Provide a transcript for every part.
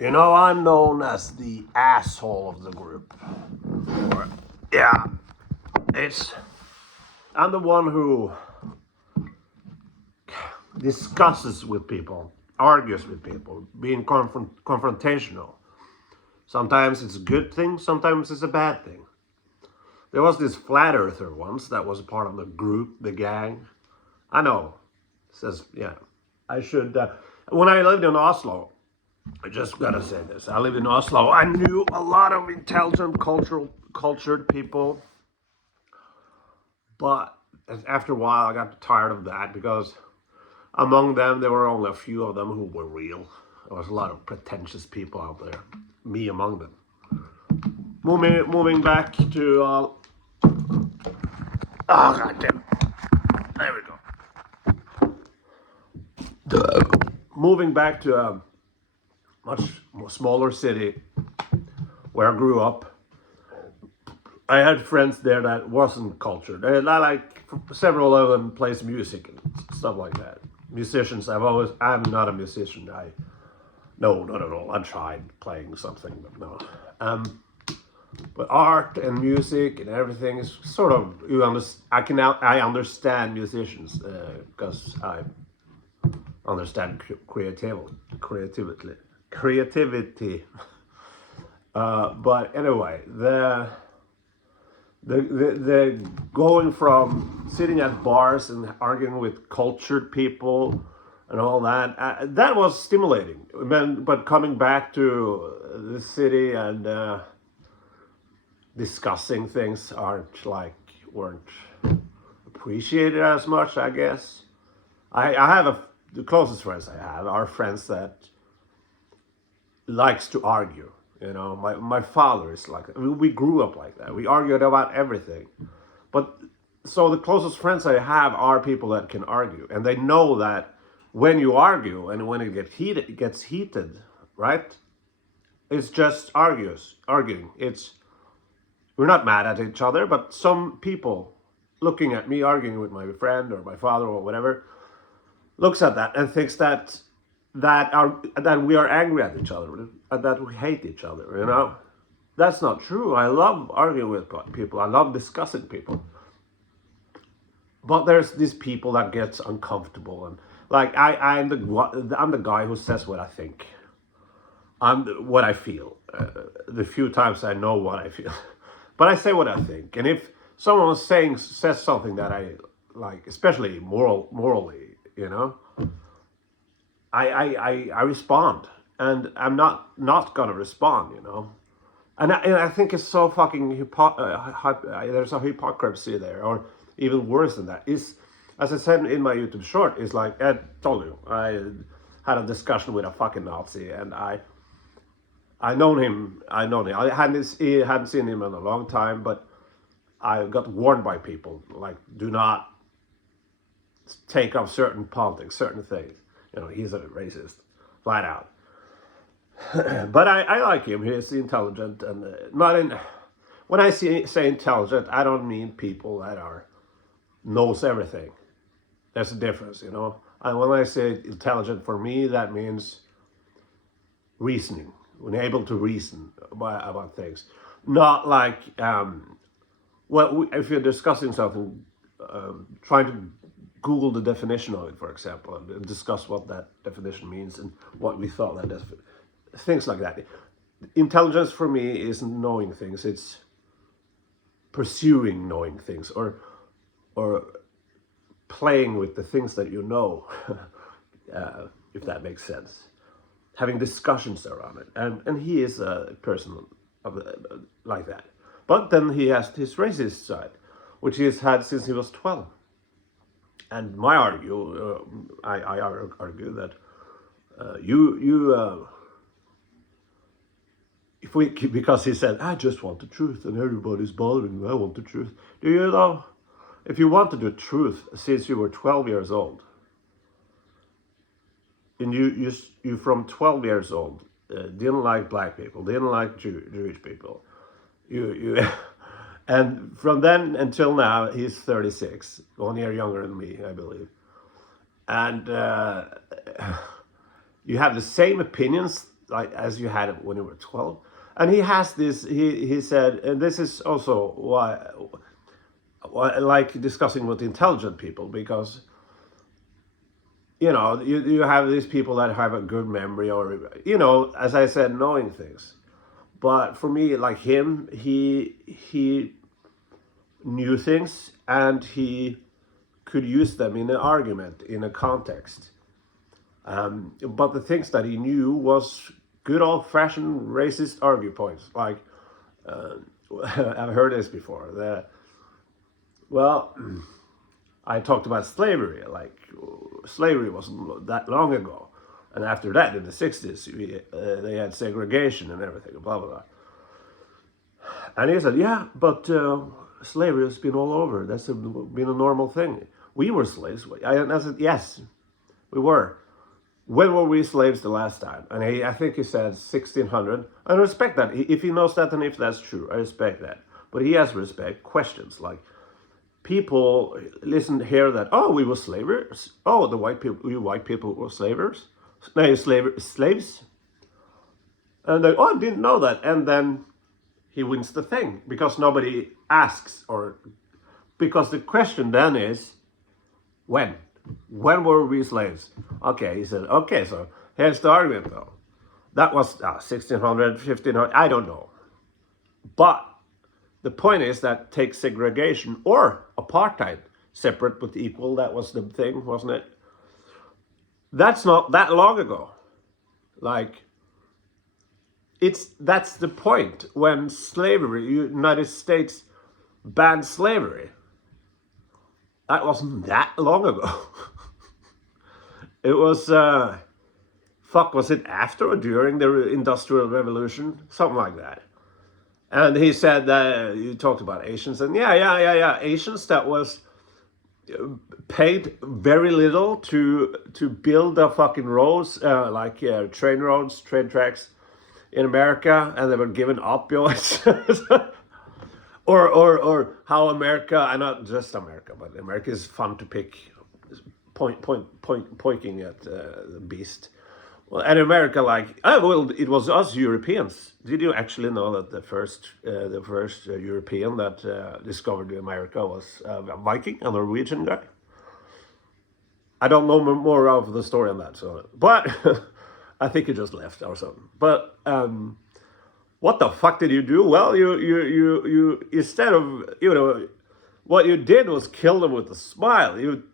You know, I'm known as the asshole of the group. Or, yeah, it's. I'm the one who discusses with people, argues with people, being confrontational. Sometimes it's a good thing, sometimes it's a bad thing. There was this flat earther once that was a part of the group, the gang. I know. Says, yeah, I should. When I lived in Oslo, I just gotta say this. I lived in Oslo. I knew a lot of intelligent, cultured people, but after a while, I got tired of that because among them, there were only a few of them who were real. There was a lot of pretentious people out there, me among them. Moving back to. Oh goddamn! There we go. Moving back to a much smaller city where I grew up. I had friends there that wasn't cultured. I like several of them plays music and stuff like that. Musicians, I'm not a musician. No, not at all. I tried playing something, but no. But art and music and everything is sort of I understand musicians because I understand creativity. But anyway, the going from sitting at bars and arguing with cultured people and all that that was stimulating. But coming back to the city and discussing things weren't appreciated as much, I guess. I have the closest friends I have are friends that likes to argue. You know, my father is like that. We grew up like that. We argued about everything. But so the closest friends I have are people that can argue, and they know that when you argue and when it gets heated, right? It's just arguing. We're not mad at each other, but some people looking at me arguing with my friend or my father or whatever looks at that and thinks that we are angry at each other, that we hate each other. You know, that's not true. I love arguing with people. I love discussing people. But there's these people that gets uncomfortable, and like I'm the guy who says what I think. What I feel. The few times I know what I feel, but I say what I think. And if someone says something that I like, especially morally, you know, I respond, and I'm not gonna respond, you know. And I think it's so fucking there's a hypocrisy there, or even worse than that. Is, as I said in my YouTube short, is like I told you, I had a discussion with a fucking Nazi, and I known him. I hadn't seen him in a long time, but I got warned by people like, do not take up certain politics, certain things. You know, he's a racist, flat out. But I like him. He's intelligent, and not in. When I say intelligent, I don't mean people that knows everything. There's a difference, you know. And when I say intelligent, for me, that means reasoning, when able to reason about things, not like if you're discussing something, trying to Google the definition of it, for example, and discuss what that definition means and what we thought that things like that. Intelligence for me isn't knowing things; it's pursuing knowing things, or playing with the things that you know, if that makes sense. Having discussions around it, and he is a person like that. But then he has his racist side, which he has had since he was 12. And I argue that if we, because he said, I just want the truth and everybody's bothering me, I want the truth. Do you know, if you wanted the truth since you were 12 years old, and you from 12 years old didn't like black people, didn't like Jewish people, you and from then until now he's 36, 1 year younger than me, I believe, and you have the same opinions like as you had it when you were 12. And he has this. He said, and this is also why I like discussing with intelligent people, because you have these people that have a good memory, or as I said, knowing things. But for me, like him, he knew things, and he could use them in an argument, in a context. But the things that he knew was good old-fashioned racist argue points. Like, I've heard this before. Well, I talked about slavery. Like, slavery wasn't that long ago. And after that, in the 60s, they had segregation and everything, blah, blah, blah. And he said, yeah, but slavery has been all over. Been a normal thing. We were slaves. I said, yes, we were. When were we slaves the last time? And I think he said 1600. I respect that. If he knows that and if that's true, I respect that. But he has respect questions like, people listen here that, oh, we were slavers. Oh, we white people were slavers. No, slaves. And they, oh, I didn't know that. And then he wins the thing because nobody asks, or because the question then is, when? When were we slaves? Okay, he said, okay, so here's the argument though. That was 1600, 1500, I don't know. But the point is that take segregation or apartheid, separate but equal, that was the thing, wasn't it? That's not that long ago. Like, that's the point. When slavery, United States banned slavery, that wasn't that long ago. It was, was it after or during the Industrial Revolution? Something like that. And he said that, you talked about Asians, and yeah. Asians that was paid very little to build the fucking roads, like train roads, train tracks in America, and they were given opioids. or how America, and not just America, but America is fun to pick, pointing at the beast. Well, and America, like, oh, well, it was us Europeans. Did you actually know that the first European that discovered America was a Viking, a Norwegian guy? I don't know more of the story on that, so, but I think he just left or something. But what the fuck did you do? Well, you instead of, what you did was kill them with a smile. You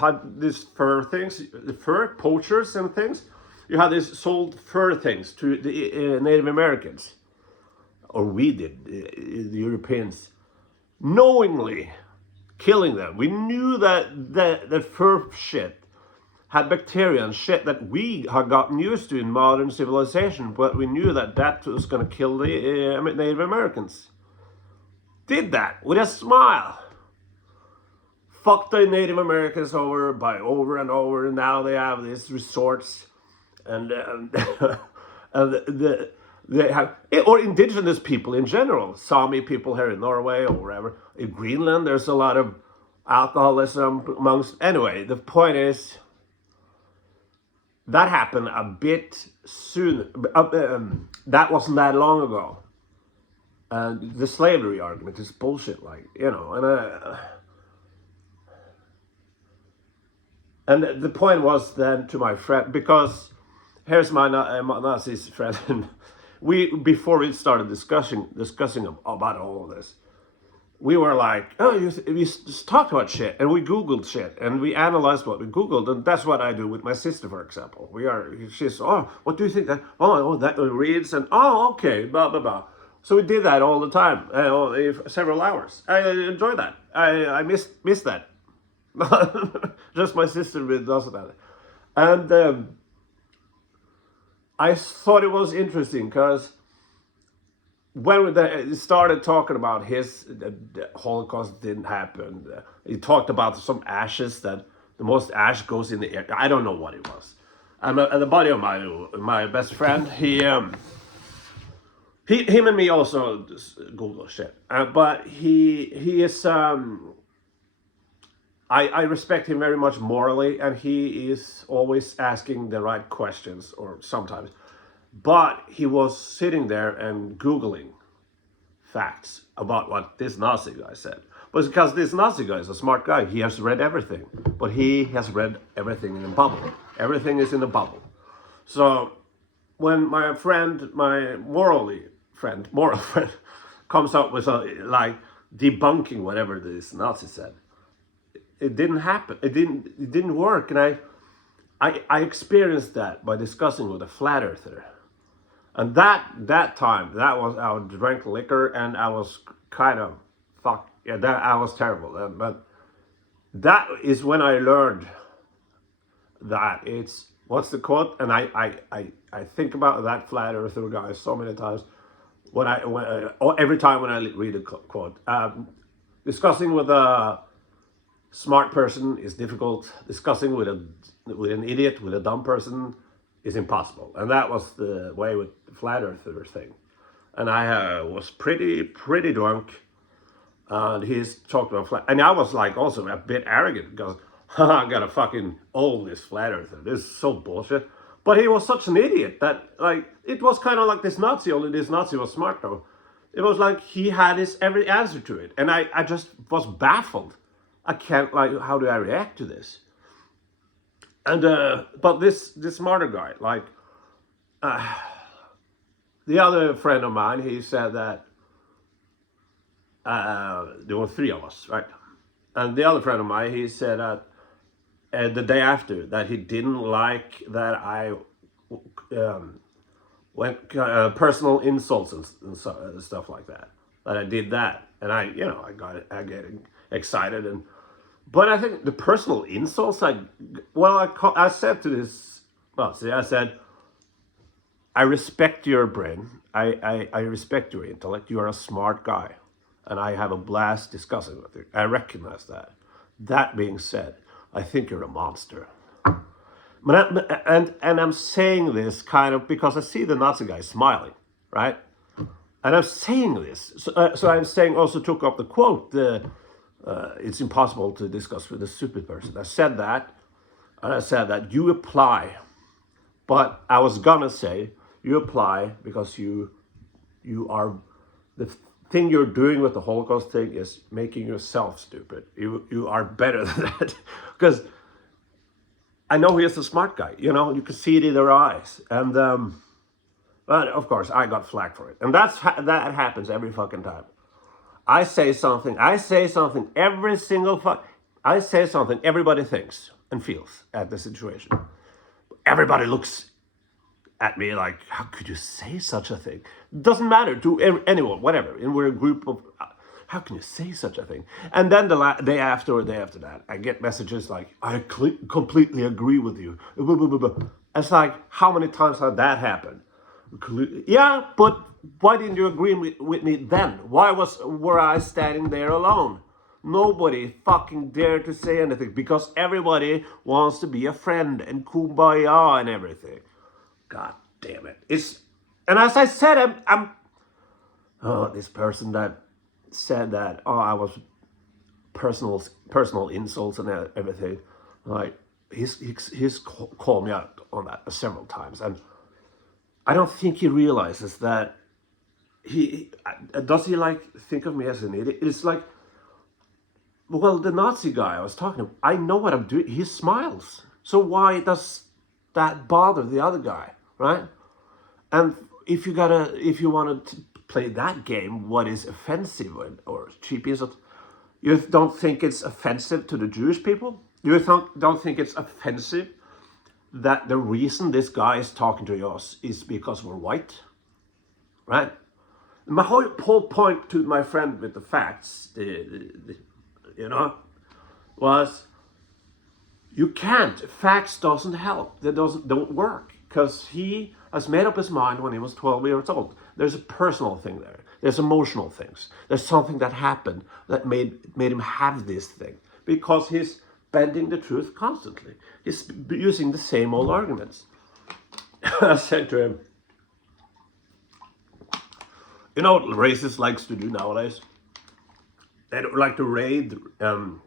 had these fur things, the fur poachers and things. You had these sold fur things to the Native Americans, or we did, the Europeans, knowingly killing them. We knew that the fur shit had bacteria and shit that we had gotten used to in modern civilization, but we knew that was going to kill the Native Americans. Did that with a smile. Fucked the Native Americans over and over, and now they have these resorts, and they have, or indigenous people in general, Sami people here in Norway or wherever. In Greenland, there's a lot of alcoholism amongst. Anyway, the point is that happened a bit soon. That wasn't that long ago. And the slavery argument is bullshit, like, and the point was then to my friend, because here's my Nazi friend, and before we started discussing about all of this, we were like, oh, we just talked about shit, and we Googled shit, and we analyzed what we Googled, and that's what I do with my sister, for example. She's, oh, what do you think that? Oh, that reads, and oh, okay, blah blah blah. So we did that all the time, several hours. I enjoyed that. I missed that. Just my sister does that. And I thought it was interesting because when they started talking about the Holocaust didn't happen, he talked about some ashes, that the most ash goes in the air. I don't know what it was. And the buddy of my best friend, him and me also just Google shit. But he is. I respect him very much morally, and he is always asking the right questions, or sometimes. But he was sitting there and Googling facts about what this Nazi guy said. But because this Nazi guy is a smart guy, he has read everything. But he has read everything in a bubble. Everything is in a bubble. So when my friend, my moral friend, comes up with like debunking whatever this Nazi said, it didn't happen. It didn't work. And I experienced that by discussing with a flat earther. And that time, that was, I drank liquor and I was kind of fuck yeah, that I was terrible. But that is when I learned that it's what's the quote, and I think about that flat earther guy so many times every time when I read a quote. Discussing with a smart person is difficult. Discussing with an idiot, with a dumb person, is impossible. And that was the way with the flat earther thing. And I was pretty drunk, and he's talking about flat. And I was like also a bit arrogant because I gotta fucking own this flat earther. This is so bullshit. But he was such an idiot that like it was kind of like this Nazi. Only this Nazi was smart though. It was like he had his every answer to it, and I just was baffled. I can't like how do I react to this? And but this smarter guy, like the other friend of mine, he said that there were three of us, right? And the other friend of mine, he said that the day after that he didn't like that I went personal insults and stuff like that. That I did that, and I get excited and. But I think the personal insults, I said to this, well, see, I said, I respect your brain. I respect your intellect. You are a smart guy. And I have a blast discussing with you. I recognize that. That being said, I think you're a monster. And I'm saying this kind of because I see the Nazi guy smiling, right? And I'm saying this. So I'm saying also took up the quote, it's impossible to discuss with a stupid person. I said that, and I said that you apply, but I was gonna say you apply because you are the thing you're doing with the Holocaust thing is making yourself stupid. You are better than that because I know he is a smart guy. You know, you can see it in their eyes, and but of course I got flack for it, and that happens every fucking time. I say something every single I say something everybody thinks and feels at the situation. Everybody looks at me like, how could you say such a thing? It doesn't matter to anyone, whatever. And we're a group of, how can you say such a thing? And then the day after or day after that, I get messages like, I completely agree with you. It's like, how many times has that happened? Yeah, but why didn't you agree with me then? Were I standing there alone? Nobody fucking dared to say anything because everybody wants to be a friend and kumbaya and everything. God damn it! And as I said, this person that said that I was personal insults and everything. Like he's called me out on that several times, and I don't think he realizes that does he like think of me as an idiot? It's like, well, the Nazi guy I was talking to, I know what I'm doing. He smiles. So why does that bother the other guy, right? And if you want to play that game, what is offensive or cheap insult? You don't think it's offensive to the Jewish people? You don't think it's offensive that the reason this guy is talking to us is because we're white, right? My whole point to my friend with the facts, was you can't. Facts doesn't help. They don't work because he has made up his mind when he was 12 years old. There's a personal thing there. There's emotional things. There's something that happened that made him have this thing because he's bending the truth constantly. He's using the same old arguments. I said to him, you know what racists likes to do nowadays? They like to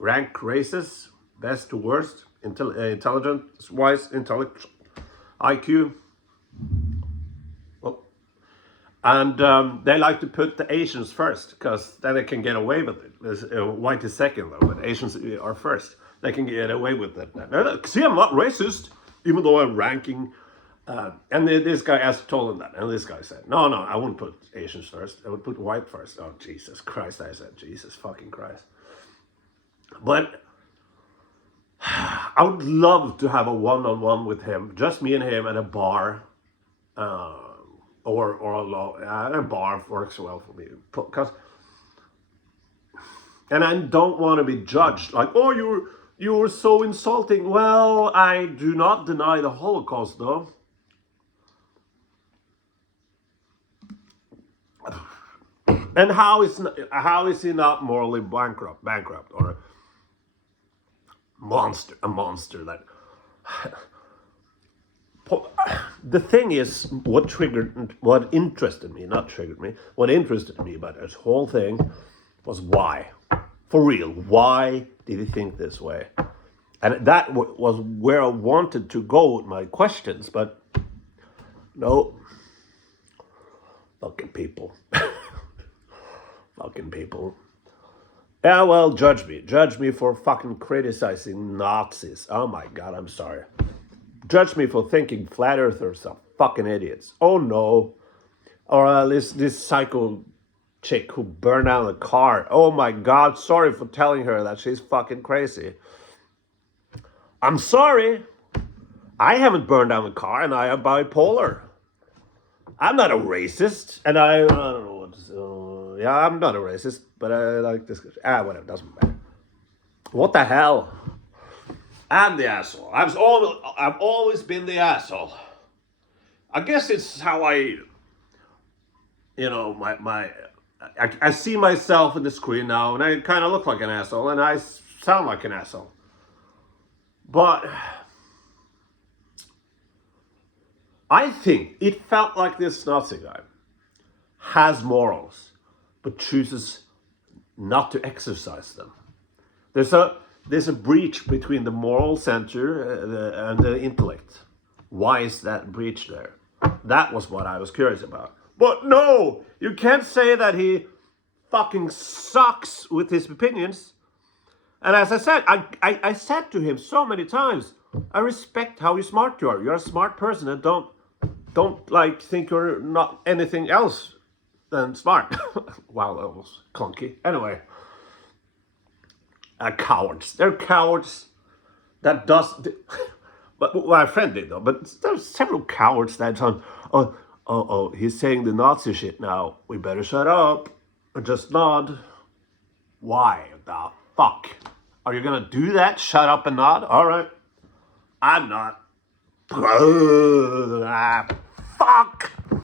rank races, best to worst, intelligence-wise, IQ. And they like to put the Asians first, because then they can get away with it. White is second, though, but Asians are first. They can get away with it. See, I'm not racist, even though I'm ranking. And this guy told him that, and this guy said, no, I wouldn't put Asians first. I would put white first. Oh, Jesus Christ, I said, Jesus fucking Christ. But I would love to have a one-on-one with him, just me and him at a bar. Or a bar works well for me, because, and I don't want to be judged like, oh, you were so insulting. Well, I do not deny the Holocaust, though. And how is he not morally bankrupt or a monster that? The thing is, what interested me about this whole thing was why. For real, why did he think this way? And that was where I wanted to go with my questions, but no. Fucking people. Fucking people. Yeah, well, judge me. Judge me for fucking criticizing Nazis. Oh my God, I'm sorry. Judge me for thinking flat earthers are fucking idiots. Oh no. Or this psycho chick who burned down the car. Oh my God, sorry for telling her that she's fucking crazy. I'm sorry. I haven't burned down the car, and I am bipolar. I'm not a racist, and I don't know what. Yeah, I'm not a racist, but I like this. Whatever, doesn't matter. What the hell? I'm the asshole. I've always been the asshole. I guess it's how I see myself in the screen now, and I kind of look like an asshole, and I sound like an asshole. But I think it felt like this Nazi guy has morals, but chooses not to exercise them. There's a breach between the moral center and the intellect. Why is that breach there? That was what I was curious about. But no, you can't say that he fucking sucks with his opinions. And as I said, I said to him so many times, I respect how smart you are. You're a smart person, and don't like think you're not anything else than smart. Wow, that was clunky. Anyway. Cowards. They're cowards. But my friend did though. But there's several cowards that on. Oh, he's saying the Nazi shit now. We better shut up. Or just nod. Why the fuck? Are you gonna do that? Shut up and nod? Alright. I'm not. Fuck!